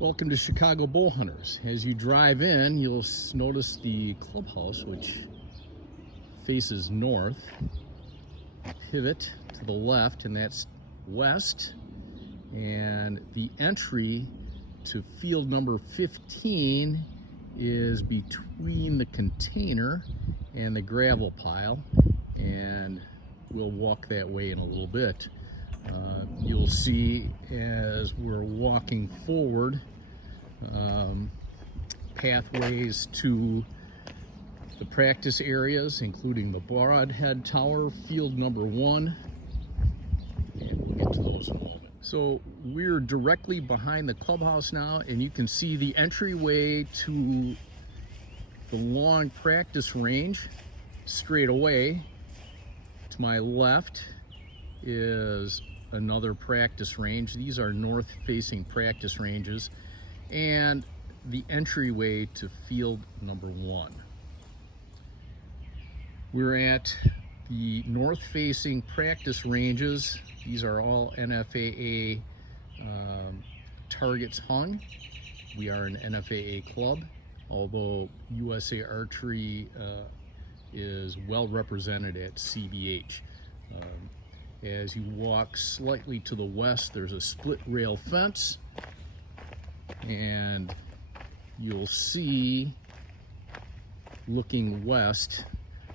Welcome to Chicago Bow Hunters. As you drive in, you'll notice the clubhouse, which faces north. Pivot to the left, and that's west. And the entry to field number 15 is between the container and the gravel pile. And we'll walk that way in a little bit. You'll see as we're walking forward pathways to the practice areas, including the Broadhead Tower, field number 1, and we'll get to those in a moment. So we're directly behind the clubhouse now, and you can see the entryway to the long practice range straight away. To my left is another practice range. These are north-facing practice ranges, and the entryway to field number 1. We're at the north-facing practice ranges. These are all NFAA targets hung. We are an NFAA club, although USA Archery is well represented at CBH. As you walk slightly to the west, there's a split rail fence, and you'll see, looking west,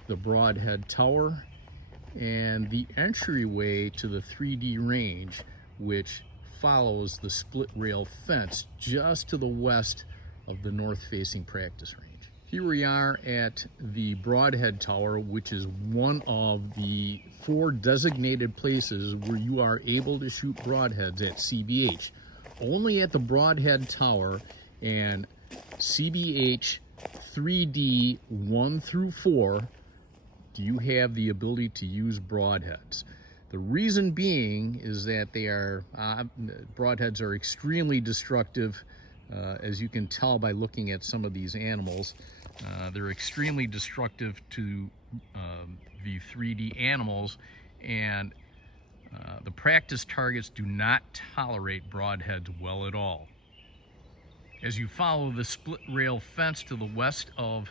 the Broadhead Tower and the entryway to the 3D range, which follows the split rail fence just to the west of the north-facing practice range. Here we are at the Broadhead Tower, which is one of the 4 designated places where you are able to shoot broadheads at CBH. Only at the Broadhead Tower and CBH 3D 1 through 4 do you have the ability to use broadheads. The reason being is that they are broadheads are extremely destructive, as you can tell by looking at some of these animals. They're extremely destructive to the 3D animals, and the practice targets do not tolerate broadheads well at all. As you follow the split rail fence to the west of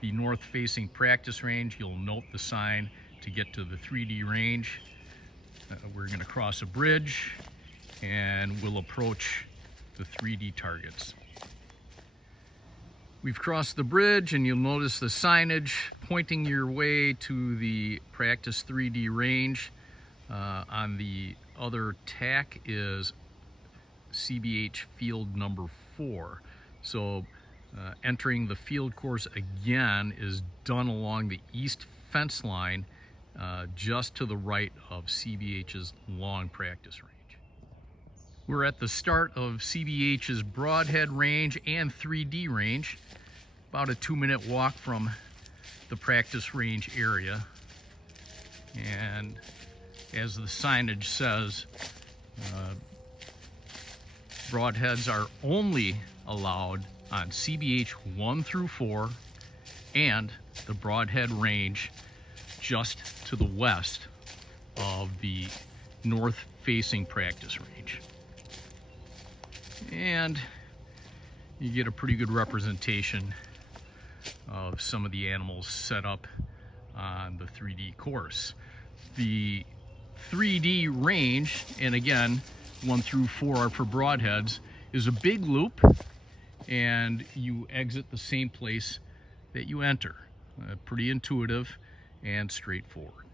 the north-facing practice range, you'll note the sign to get to the 3D range. We're going to cross a bridge and we'll approach the 3D targets. We've crossed the bridge, and you'll notice the signage pointing your way to the practice 3D range. On the other tack is CBH field number 4. So entering the field course again is done along the east fence line, just to the right of CBH's long practice range. We're at the start of CBH's Broadhead range and 3D range, about a 2-minute walk from the practice range area. And as the signage says, broadheads are only allowed on CBH 1 through 4 and the Broadhead range just to the west of the north-facing practice range. And you get a pretty good representation of some of the animals set up on the 3D course. The 3D range, and again 1 through 4 are for broadheads, is a big loop, and you exit the same place that you enter. Pretty intuitive and straightforward.